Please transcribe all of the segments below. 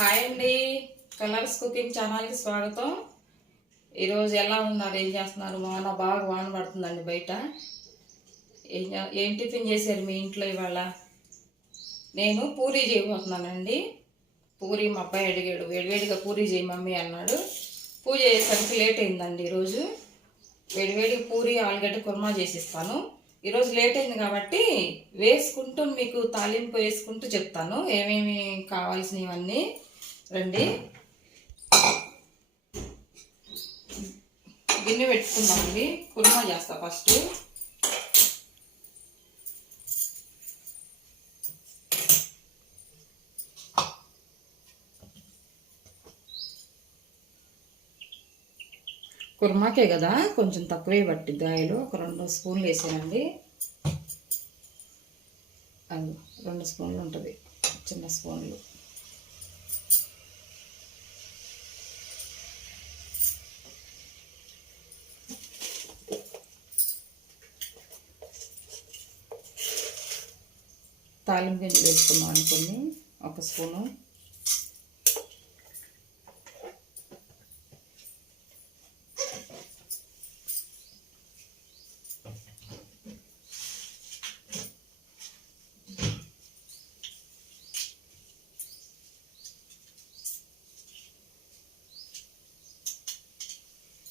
Hi అండి, colours cooking ఛానల్కి స్వాగతం. ఈరోజు ఎలా ఉన్నారు, ఏం చేస్తున్నారు? బాగా వాన పడుతుందండి బయట. ఏం టిఫిన్ చేశారు మీ ఇంట్లో ఇవాళ? నేను పూరీ చేయబోతున్నానండి. పూరీ మా అబ్బాయి అడిగాడు, వేడివేడిగా పూరీ చేయి మమ్మీ అన్నాడు. పూజ చేసేసరికి లేట్ అయిందండి. ఈరోజు వేడివేడిగా పూరీ ఆలుగడ్డ కుర్మా చేసిస్తాను. ఈరోజు లేట్ అయింది కాబట్టి వేసుకుంటూ మీకు తాలింపు వేసుకుంటూ చెప్తాను ఏమేమి కావాల్సినవన్నీ. రండి, గిన్నె పెట్టుకుందామండి. కుర్మా చేస్తా ఫస్ట్. కుర్మాకే కదా కొంచెం తక్కువే పట్టిద్ది ఆయిల్. ఒక 2 స్పూన్లు వేసానండి. అది 2 స్పూన్లు ఉంటుంది, చిన్న స్పూన్లు. తాలింపు గింజలు వేసుకుందాం అనుకుని 1 స్పూను.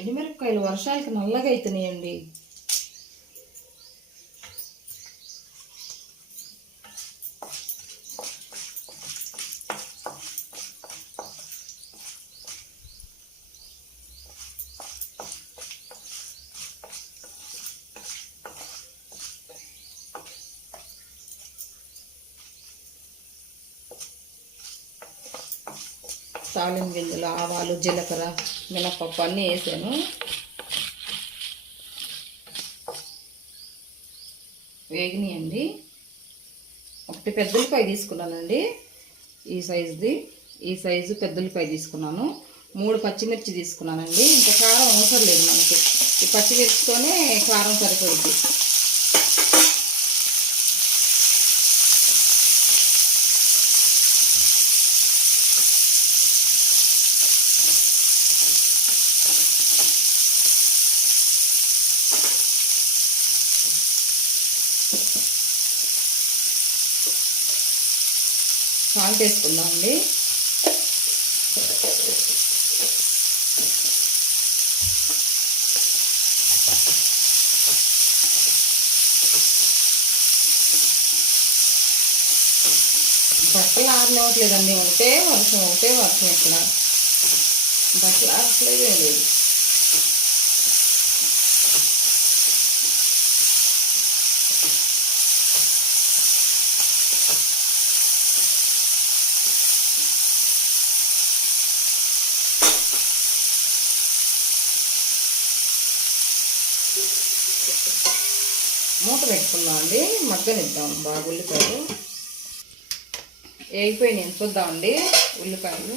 ఎండుమిరపకాయలు వర్షాలకి నల్లగా అవుతున్నాయండి. తాలింపు గింజలు, ఆవాలు, జీలకర్ర, మినపప్పు అన్నీ వేసాను. వేగినాయండి. 1 పెద్ద ఉల్లిపాయ తీసుకున్నానండి, ఈ సైజు పెద్ద ఉల్లిపాయ తీసుకున్నాను. 3 పచ్చిమిర్చి తీసుకున్నానండి. ఇంకా కారం అవసరం లేదు మనకి, ఈ పచ్చిమిర్చితోనే కారం సరిపోయింది. సాల్ట్ వేసుకుందామండి. బట్టలు ఆరనివ్వట్లేదండి, ఒకటే వర్షం ఇక్కడ. బట్టలు ఆరట్లేదే లేదు. మూత పెట్టుకుందాం అండి, మగ్గనిద్దాం బాగా. ఉల్లిపాయలు వేగిపోయినాయి చూద్దామండి. ఉల్లిపాయలు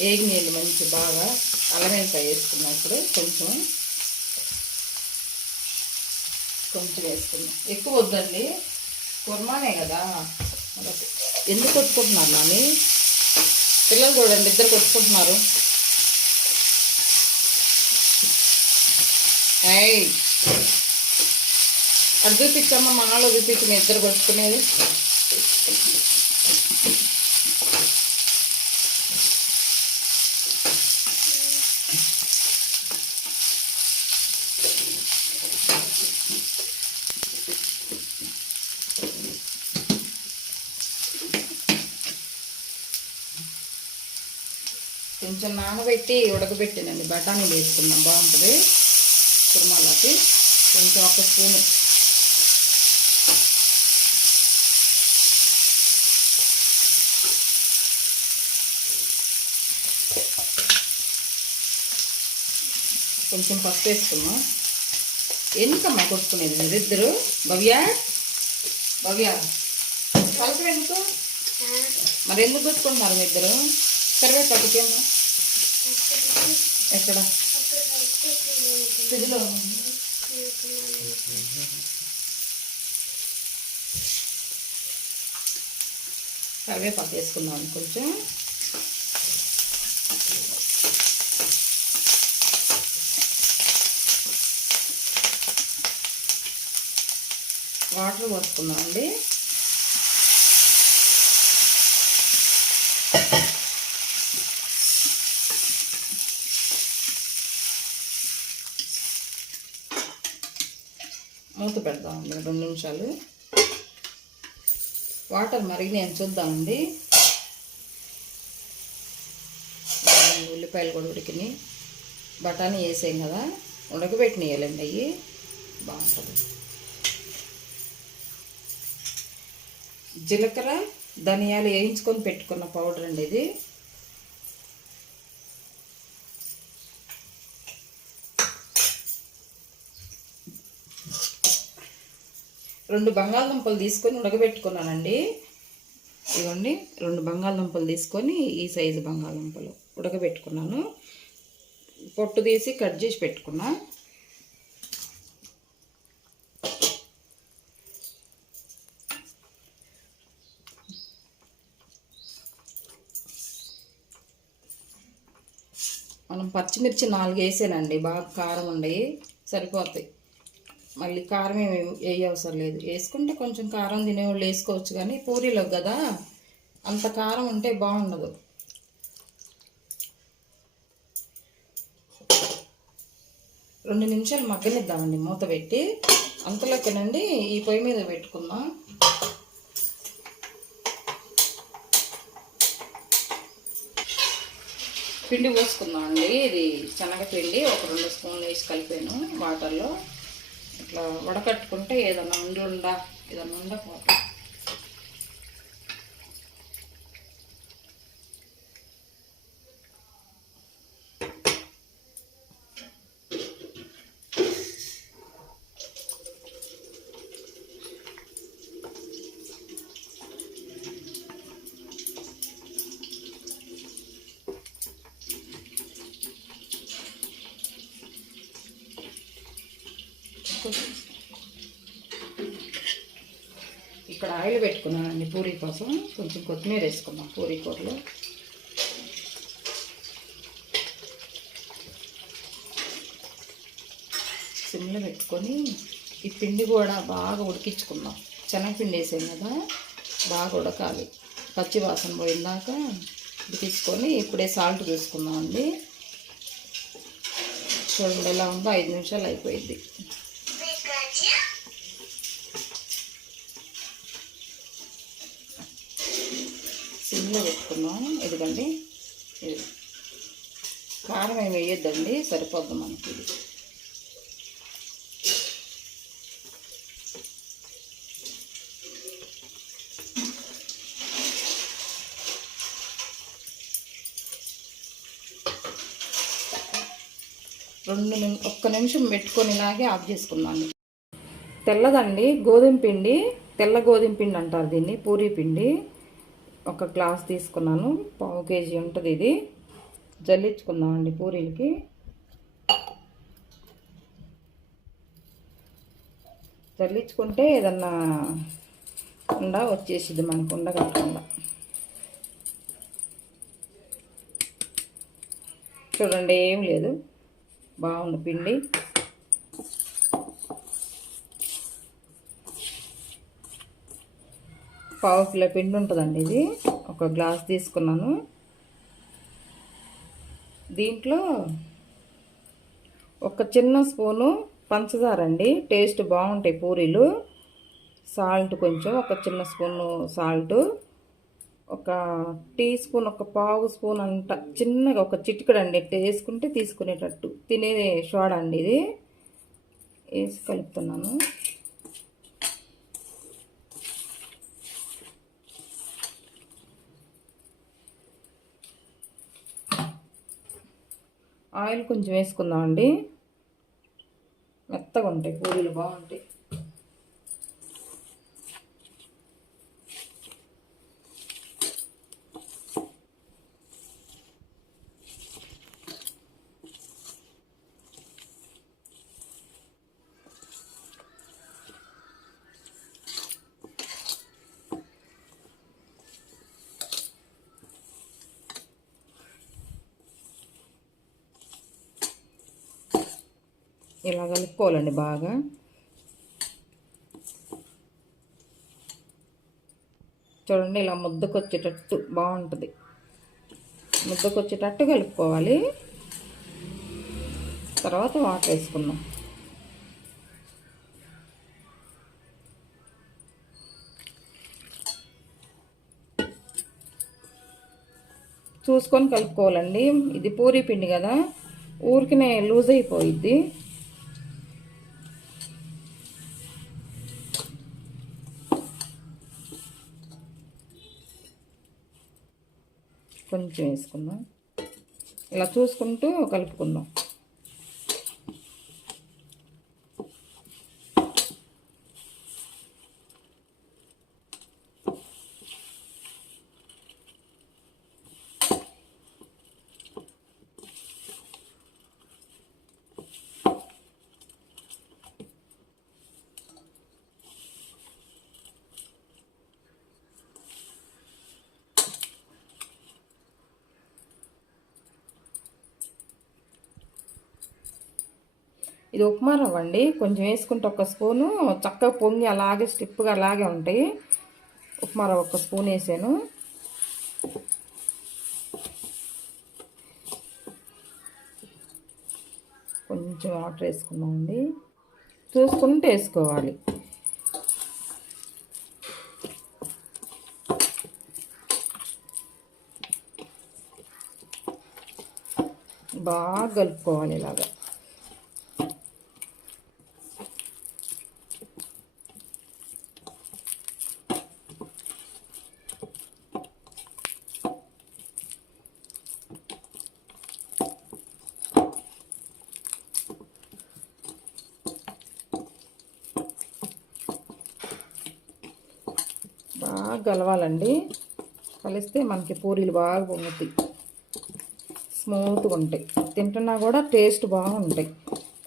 వేగినాయి మంచి బాగా. అల్లం వెల్లిపాయ వేసుకున్నాం ఇప్పుడు. కొంచెం వేసుకున్నాం, ఎక్కువ వద్దండి, కుర్మానే కదా. ఎందుకు కొట్టుకుంటున్నారు నాని? పిల్లలు చూడండి, 2 కొట్టుకుంటున్నారు. అది చూపించమ్మా, మాలో చూపించి మీ 2 కొట్టుకునేది. కొంచెం నానబెట్టి ఉడకబెట్టినండి, బఠానీలు వేసుకున్నాం, బాగుంటుంది కుర్మాలకి. కొంచెం 1 స్పూను. కొంచెం పసుపు వేసుకున్నాం. ఎందుకమ్మా కొట్టుకునేది మీరిద్దరు? భవ్య పలుకు ఎందుకు మరి, ఎందుకు కొట్టుకుంటున్నారు మీ ఇద్దరు? కరివేపాకుకి అమ్మా ఎక్కడ ఫ్రిడ్జ్లో కరివేపాకు వేసుకుందాం కొంచెం. వాటర్ పోసుకుందామండి. మూత పెడదామండి 2 నిమిషాలు. వాటర్ మరిగినాయని చూద్దామండి. ఉల్లిపాయలు కూడా ఉడికినాయి. బఠానీ వేసాం కదా, ఉడకబెట్టినాయాలండి అవి బాగుంటుంది. జీలకర్ర ధనియాలు వేయించుకొని పెట్టుకున్న పౌడర్ అండి ఇది. రెండు బంగాళదుంపలు తీసుకొని ఉడకబెట్టుకున్నానండి. ఇవ్వండి, 2 బంగాళదుంపలు తీసుకొని ఈ సైజు బంగాళదుంపలు ఉడకబెట్టుకున్నాను. పొట్టు తీసి కట్ చేసి పెట్టుకున్నా. మనం పచ్చిమిర్చి 4 వేసానండి. బాగా కారం ఉండయి, సరిపోతాయి. మళ్ళీ కారం ఏమి వేయవసరం లేదు. వేసుకుంటే కొంచెం కారం తినేవాళ్ళు వేసుకోవచ్చు, కానీ పూరీలో కదా అంత కారం ఉంటే బాగుండదు. రెండు నిమిషాలు మగ్గనిద్దామండి మూత పెట్టి. అంతలోకేనండి ఈ పొయ్యి మీద పెట్టుకుందాం. పిండి పోసుకుందాం అండి. ఇది శనగపిండి ఒక 2 స్పూన్లు వేసి కలిపాను వాటర్లో. ఇట్లా వడకట్టుకుంటే ఏదన్నా ఏదన్నా ఉండకపోతే. ఇక్కడ ఆయిల్ పెట్టుకున్నానండి పూరీ కోసం. కొంచెం కొత్తిమీర వేసుకుందాం పూరీ కూరలో. సిమ్లో పెట్టుకొని ఈ పిండి కూడా బాగా ఉడికించుకుందాం. శనగపిండి వేసాం కదా, బాగా ఉడకాలి. పచ్చి వాసన పోయిందాక ఉడికించుకొని ఇప్పుడే సాల్ట్ చూసుకుందాం అండి. చూడండి ఎలా ఉందో, 5 నిమిషాలు అయిపోయింది. సిమ్లో పెట్టుకున్నాం. ఇదిగండి, ఇది కారం ఏమి వేయొద్దండి, సరిపోద్ది మనకి. ఇది ఒక్క నిమిషం పెట్టుకొని ఇలాగే ఆఫ్ చేసుకున్నాను. తెల్లదండి గోధుమ పిండి, తెల్ల గోధుమ పిండి అంటారు దీన్ని, పూరీ పిండి. 1 గ్లాస్ తీసుకున్నాను, 1/2 కేజీ ఉంటుంది ఇది. జల్లించుకుందామండి పూరీలకి. జల్లించుకుంటే ఏదన్నా వచ్చేసిద్ది మనకు, ఉండగలకుండా. చూడండి, ఏం లేదు, బాగుంది పిండి. పావు కిలో పిండి ఉంటుందండి ఇది. 1 గ్లాస్ తీసుకున్నాను. దీంట్లో 1 చిన్న స్పూను పంచదార అండి, టేస్ట్ బాగుంటాయి పూరీలు. సాల్ట్ కొంచెం 1 చిన్న spoon salt, 1 teaspoon, 1/4 spoon అంట చిన్నగా, 1 చిటికెడు అండి. ఇట్లా వేసుకుంటే తీసుకునేటట్టు తినే సోడా అండి ఇది. వేసి కలుపుతున్నాను. ఆయిల్ కొంచెం వేసుకుందామండి, మెత్తగా ఉంటాయి పూరీలు, బాగుంటాయి. ఇలా కలుపుకోవాలండి బాగా. చూడండి ఇలా ముద్దకొచ్చేటట్టు బాగుంటుంది. ముద్దకొచ్చేటట్టు కలుపుకోవాలి. తర్వాత వాటర్ వేసుకుందాం. చూసుకొని కలుపుకోవాలండి. ఇది పూరీ పిండి కదా, ఊరికినే లూజ్ అయిపోయిద్ది. కొంచెం వేసుకుందాం. ఇలా చూసుకుంటూ కలుపుకుందాం. ఇది ఉప్మా రవ్వ అండి. కొంచెం వేసుకుంటే ఒక స్పూను, చక్కగా పొంగి అలాగే స్టిప్గా అలాగే ఉంటాయి. ఉప్మా రవ్వ ఒక స్పూన్ వేసాను. కొంచెం వాటర్ వేసుకున్నామండి. చూసుకుంటూ వేసుకోవాలి. బాగా కలుపుకోవాలి ఇలాగా. బాగా కలవాలండి. కలిస్తే మనకి పూరీలు బాగా పొంగుతాయి, స్మూత్గా ఉంటాయి. తింటున్నా కూడా టేస్ట్ బాగుంటాయి.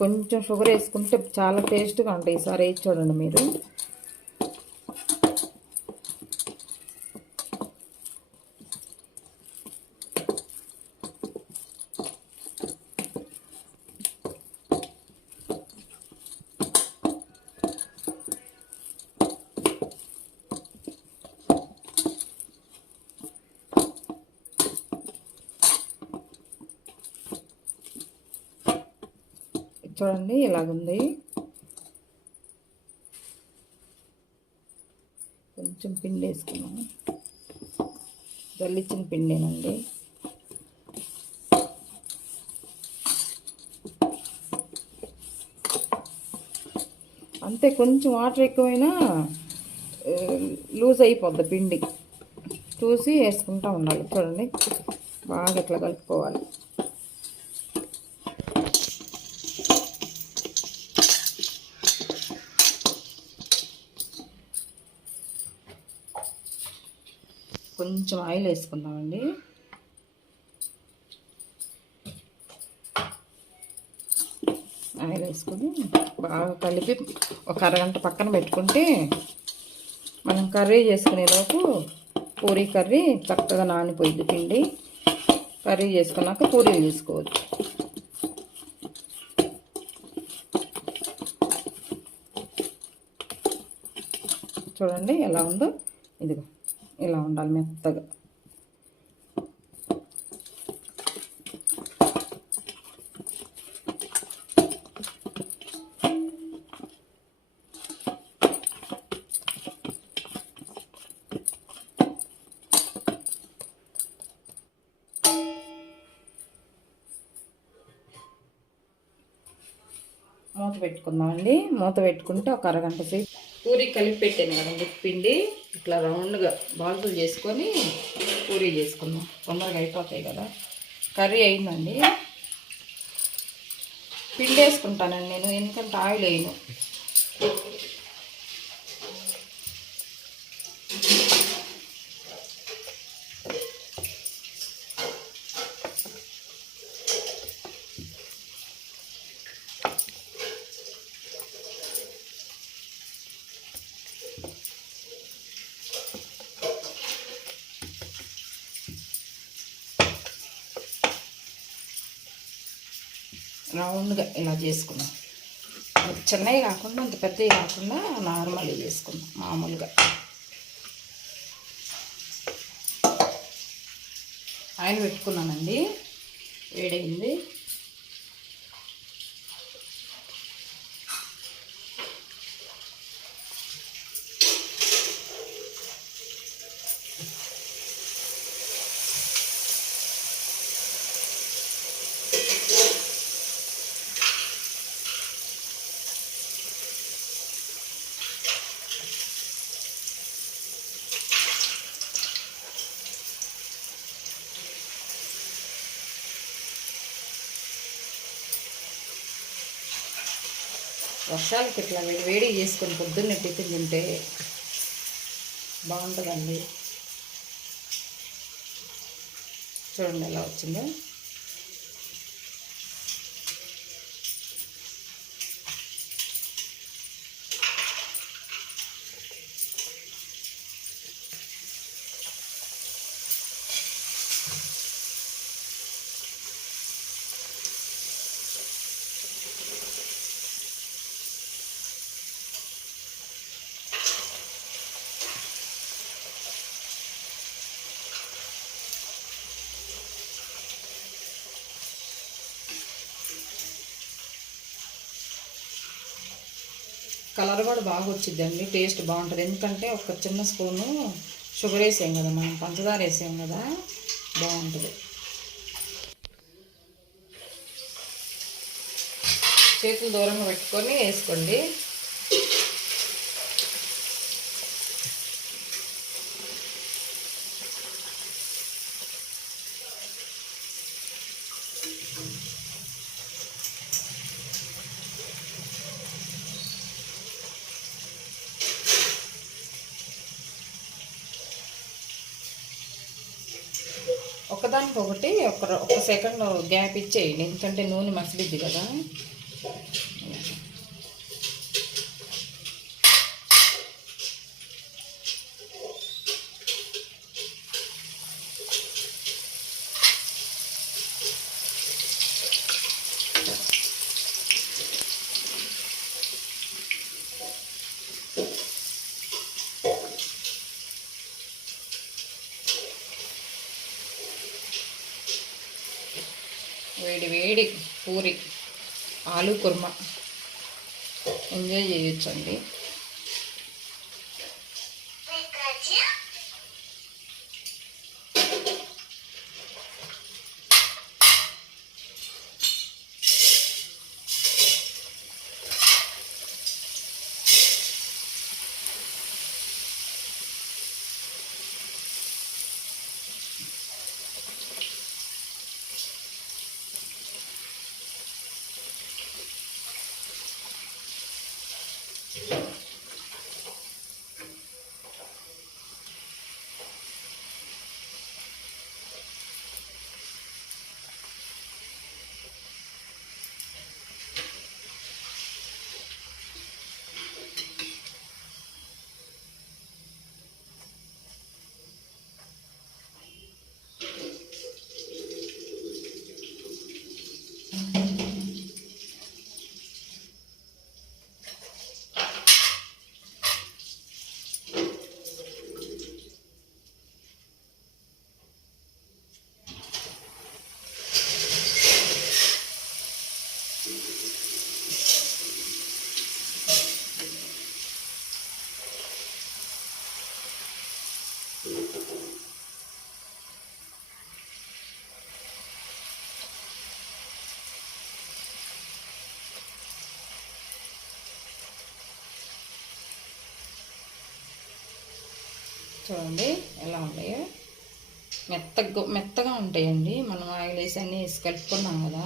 కొంచెం షుగర్ వేసుకుంటే చాలా టేస్ట్గా ఉంటాయి. ఈసారి వేసి చూడండి మీరు. చూడండి ఇలాగుంది. కొంచెం పిండి వేసుకున్నాము. జల్లిచ్చిన పిండేనండి. అంతే, కొంచెం వాటర్ ఎక్కువైనా లూజ్ అయిపోద్ది పిండి. చూసి వేసుకుంటూ ఉండాలి. చూడండి బాగా ఇట్లా కలుపుకోవాలి. కొంచెం ఆయిల్ వేసుకుందామండి. ఆయిల్ వేసుకొని బాగా కలిపి ఒక అరగంట పక్కన పెట్టుకుంటే మనం కర్రీ చేసుకునేలోపు పూరీ కర్రీ చక్కగా నానిపోయింది పిండి. కర్రీ చేసుకున్నాక పూరీలు చేసుకోవచ్చు. చూడండి ఎలా ఉందో. ఇదిగో ఇలా ఉండాలి మెత్తగా. మూత పెట్టుకుందామండి. మూత పెట్టుకుంటే ఒక అరగంట సేపు పూరీ కలిపి పెట్టాను కదండి పిండి. ఇట్లా రౌండ్గా బాల్సులు చేసుకొని పూరీ చేసుకుందాం. తొందరగా అయిపోతాయి కదా. కర్రీ అయిందండి. పిండి వేసుకుంటానండి నేను, ఎందుకంటే ఆయిల్ వేయను. రౌండ్గా ఇలా చేసుకున్నాం. చిన్నవి కాకుండా అంత పెద్దవి కాకుండా నార్మల్గా చేసుకుందాం మామూలుగా. ఆయిల్ పెట్టుకున్నానండి, వేడైంది. వర్షాలకి ఇట్లా వేడి చేసుకొని పొద్దున్నే టిఫిన్ తింటే బాగుంటుందండి. చూడండి ఎలా వచ్చిందో. కలర్ కూడా బాగా వచ్చిద్దండి, టేస్ట్ బాగుంటుంది. ఎందుకంటే ఒక చిన్న స్పూను షుగర్ వేసాం కదా, మనం పంచదార వేసాం కదా, బాగుంటుంది. చేతులు దూరంగా పెట్టుకొని వేసుకోండి. ఒకదానికి ఒకటి ఒక సెకండ్ గ్యాప్ ఇచ్చేయండి, ఎందుకంటే నూనె మసిలిద్ది కదా. వేడి వేడి పూరి, ఆలు కుర్మా ఎంజాయ్ చేయొచ్చండి. చూడండి ఎలా ఉన్నాయో, మెత్తగా ఉంటాయండి. మనం ఆయిల్ వేసి అన్నీ వేసి కలుపుకున్నాం కదా,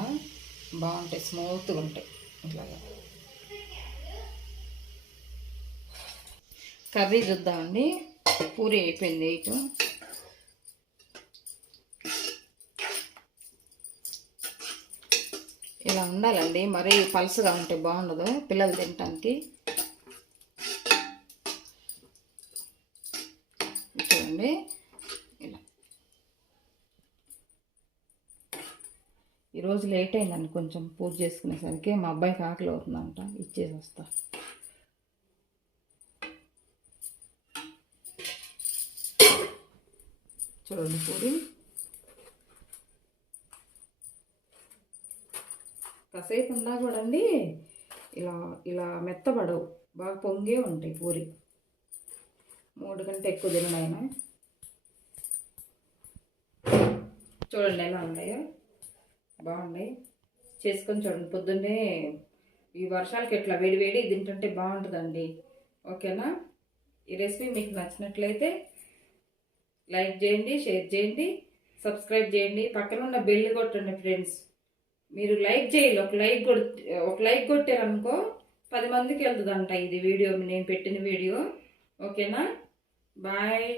బాగుంటాయి, స్మూత్గా ఉంటాయి. ఇట్లాగా కర్రీ చూద్దామండి. పూరి అయిపోయింది ఇటు. ఇలా ఉండాలండి, మరీ పలుసగా ఉంటే బాగుండదు పిల్లలు తినటానికి. చూడండి ఇలా ఈరోజు లేట్ అయిందండి కొంచెం పూజ చేసుకునేసరికి. మా అబ్బాయికి ఆకలి అవుతుందంట, ఇచ్చేసి వస్తా. చూడండి పూరి కాసేపు ఉన్నా కూడా అండి ఇలా ఇలా మెత్తబడవు, బాగా పొంగే ఉంటాయి పూరి. 3 గంటలు ఎక్కువ తినడైనా. చూడండి ఎలా ఉన్నాయో, బాగున్నాయి. చేసుకొని చూడండి. పొద్దున్నే ఈ వర్షాలకి ఇట్లా వేడి వేడి తింటుంటే బాగుంటుందండి. ఓకేనా? ఈ రెసిపీ మీకు నచ్చినట్లయితే లైక్ చేయండి, షేర్ చేయండి, సబ్స్క్రైబ్ చేయండి, పక్కన ఉన్న బెల్ కొట్టండి ఫ్రెండ్స్. మీరు లైక్ చేయాలి. ఒక లైక్ కొట్టారనుకో 10 మందికి వెళ్తుందంట ఇది వీడియో, నేను పెట్టిన వీడియో. ఓకేనా? బాయ్.